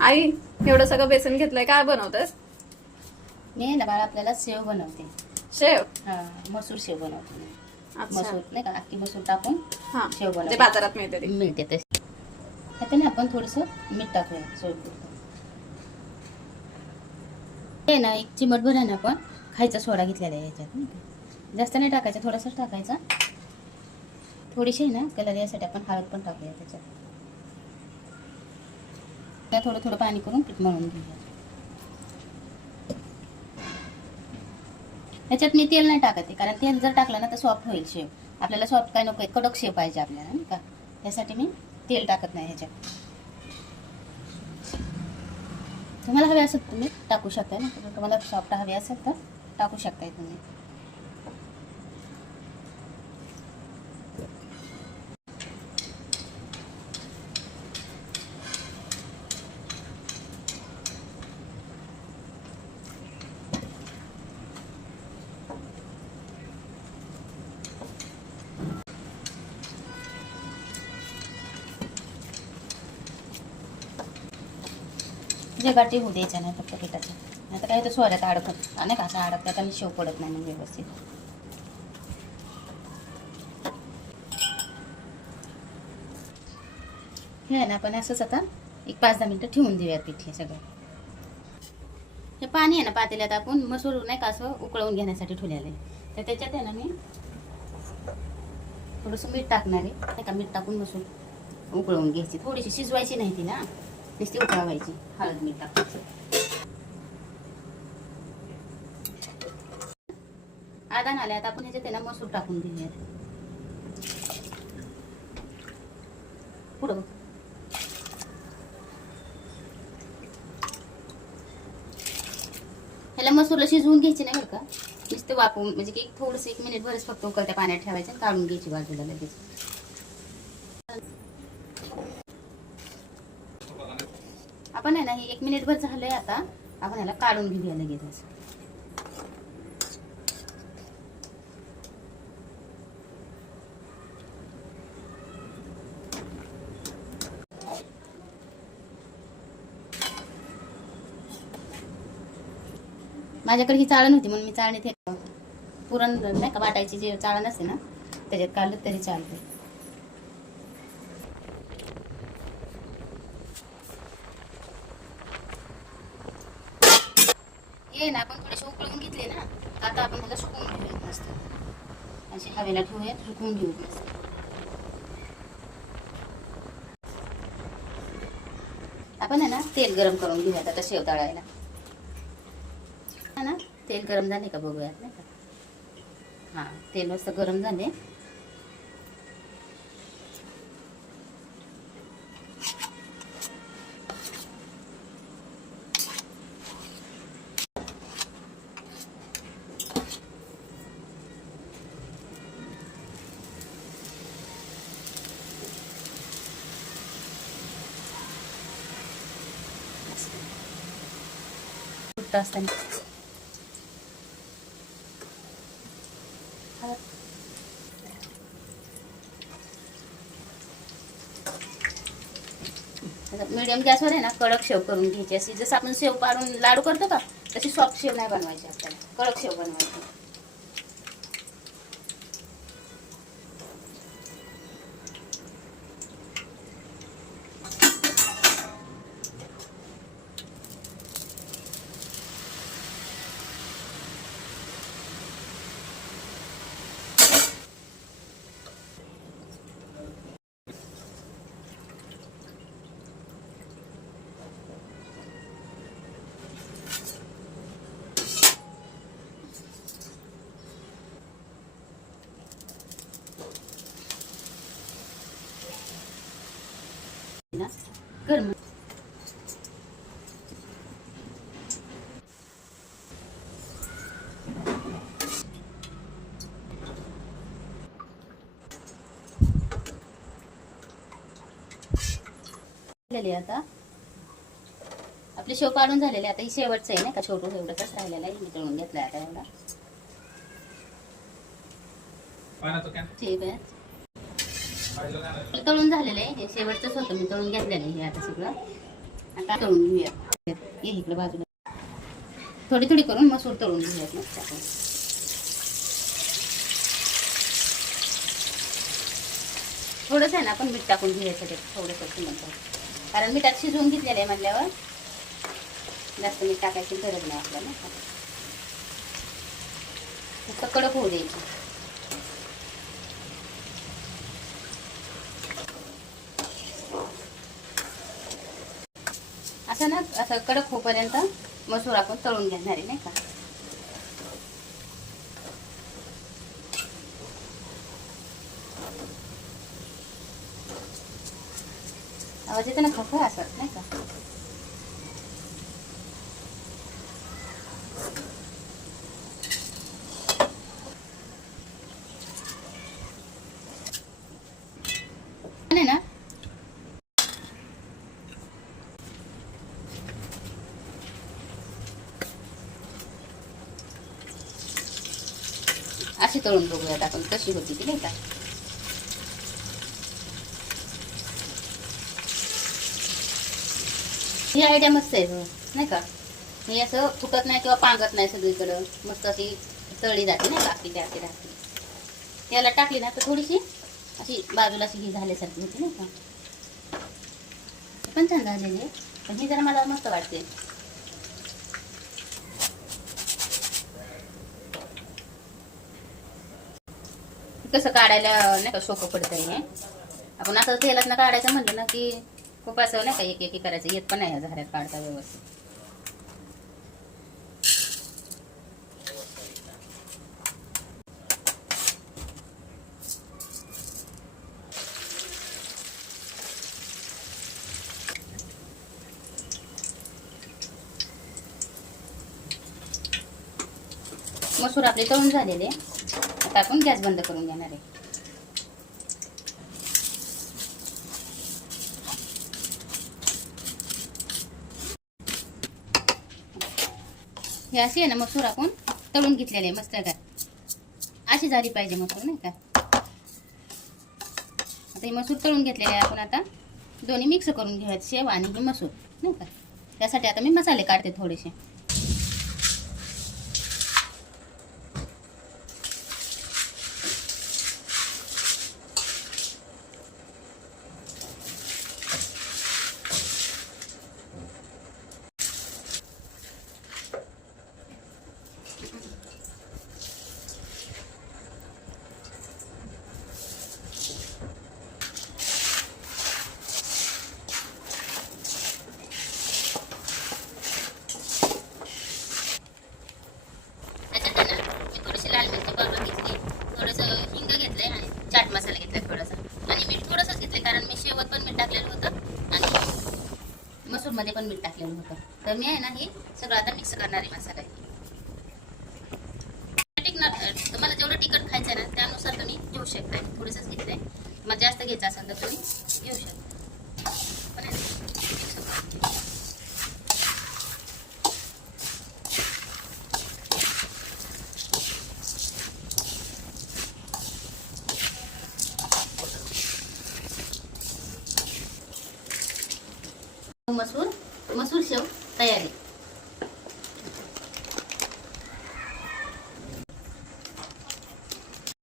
आई, एवढं सगळं बेसन घेतलंय, काय बनवतेस? मी आहे ना बाळा आपल्याला शेव बनवते. शेव. हा, मसूर शेव बनवते मी. अच्छा. मसूर नाही का, अख्खी मसूर टाकून हा, शेव ते बनवते. बाजारात मिळते ती. मिळते तशी. आता ना आपण थोडंसं मीठ टाकूया सोडपुरतं. हे ना एक चिमटभर आहे ना आपण खायचा सोडा घेतलेला आहे याच्यात. जास्त नाही टाकायचा, थोडासाच टाकायचा. थोडीशी आहे ना कलर यासाठी आपण हळद पण टाकूया त्याच्यात. थोडं थोडं पाणी करून पीठ मळून घेऊया. याच्यात मी तेल नाही टाकते, कारण तेल जर टाकलं ना तर सॉफ्ट होईल शेव. आपल्याला सॉफ्ट काय नको, कडक शेव पाहिजे आपल्याला नाही का, त्यासाठी मी तेल टाकत नाही ह्याच्यात. तुम्हाला हवे असेल तुम्ही टाकू शकता ना, तुम्हाला सॉफ्ट हवे असेल तर टाकू शकताय तुम्ही. जे गाठी होऊ द्यायच्या नाही फक्त पिठाच्या. आता काय तर सोऱ्यात अडकत नाही का, असं अडकतात आणि शेव पडत नाही मग व्यवस्थित. हे आहे ना आपण असंच आता एक 5-10 मिनिटं ठेवून देऊया पीठ हे सगळं. हे पाणी आहे ना पातेल्यात आपण मसूर नाही का असं उकळवून घेण्यासाठी ठेवलेलं आहे. तर त्याच्यात आहे ना मी थोडंसं मीठ टाकणार आहे नाही का. मीठ टाकून मसूर उकळवून घ्यायची, थोडीशी शिजवायची नाही ती ना, नुसती उकळवायची. हळद मीठ टाकायचं. आदान आल्यात आपण ह्याच्यात आहे ना मसूर टाकून घेऊयात. पुढं ह्याला मसूरला शिजवून घ्यायची नाही बरं का, नुसते वापरून म्हणजे की थोडंसं 1 मिनिट भरच फक्त उकळत्या पाण्यात ठेवायचं, काढून घ्यायची बाजूला लगेच. आपण आहे ना हे 1 मिनिट भर झालंय, आता आपण ह्याला काढून घेऊया लगेच. माझ्याकडे ही चाळण होती म्हणून मी चाळणीत हे पुरण नाही का वाटायची जे चाळण असते ना त्याच्यात काढलं तरी चालते. ये ना आपण थोडेसे उकळून घेतले ना, आता आपण त्याला सुकवून घेऊयात मस्त. अशी हवेला ठेवूयात, सुकवून घेऊ मस्त. आपण आहे ना तेल गरम करून घेऊयात आता शेव तळायला. ना तेल गरम झाले का बघूयात नाही का. हा, तेल मस्त गरम झाले. असताना मीडियम गॅसवर आहे ना कडक शेव करून घ्यायची. अशी जसं आपण शेव पाडून लाडू करतो का तशी सॉफ्ट शेव नाही बनवायची आपल्याला, कडक शेव बनवायची. गरम आता आपली शेव काढून झालेली. आता ही शेवटचं आहे ना का, छोटू एवढंच राहिलेलं आहे. मी तळून घेतलंय आता एवढा. ठीक आहे, तळून झालेलं आहे हे शेवटचंच होतं, मी तळून घेतलेलं आहे हे आता सगळं. आता तळून घेऊया. ये इकडे बाजूला थोडी थोडी करून मसूर तळून घेऊयात मस्त आपण. थोडंसं आहे ना आपण मीठ टाकून घेऊयाचं ते थोडंसं नंतर, कारण मिठात शिजवून घेतलेलं आहे म्हटल्यावर जास्त मीठ टाकायची गरज नाही आपल्याला. फक्त कडक होऊ द्यायची. असं ना असं कडक होईपर्यंत मसूर आपण तळून घेणार आहे नाही का. आवाज येतो ना खफर असं नाही का. ना अशी तळून बघूयात आपण कशी होती ती नाही का. ही आयडिया मस्त आहे नाही का. हे असं फुटत नाही किंवा पांगत नाही, सगळीकडं मस्त अशी तळली जाते नाही का. आपली त्याची राहते याला टाकली ना तर थोडीशी अशी बाजूला अशी ही झाल्यासारखी होती नाही का. पण छान झालेली आहे, पण ही जरा मला मस्त वाटते. कसं काढायला नाही का सोपं पडतं हे. आपण असं तेलात ना काढायचं म्हणलं ना की खूप असं नाही का एक एक करायचं, येत पण नाही ह्या झाऱ्यात काढता व्यवस्थित. मसूर आपले तळून झालेले. आता आपण गॅस बंद करून घेणार आहे. हे अशी आहे ना मसूर आपण तळून घेतलेले आहे मस्त काय. अशी झाली पाहिजे मसूर नाही का. आता हे मसूर तळून घेतलेले आहे आपण. आता दोन्ही मिक्स करून घेऊयात, शेव आणि हे मसूर नाही का. त्यासाठी आता मी मसाले काढते थोडेसे. लाल मिरची पावडर घेतली, थोडंसं हिंग घेतलंय आणि चाट मसाला घेतलाय थोडासा, आणि मीठ थोडंसंच घेतलंय कारण मी शेवट पण मीठ टाकलेलं होतं आणि मसूरमध्ये पण मीठ टाकलेलं होतं. तर मी आहे ना हे सगळं आता मिक्स करणार आहे मसाला. तुम्हाला जेवढं तिखट खायचं आहे ना त्यानुसार तुम्ही घेऊ शकताय. थोडंसंच घेतलंय, मग जास्त घ्यायचं असेल तर तुम्ही घेऊ शकता. मसूर शेव तयार आहे.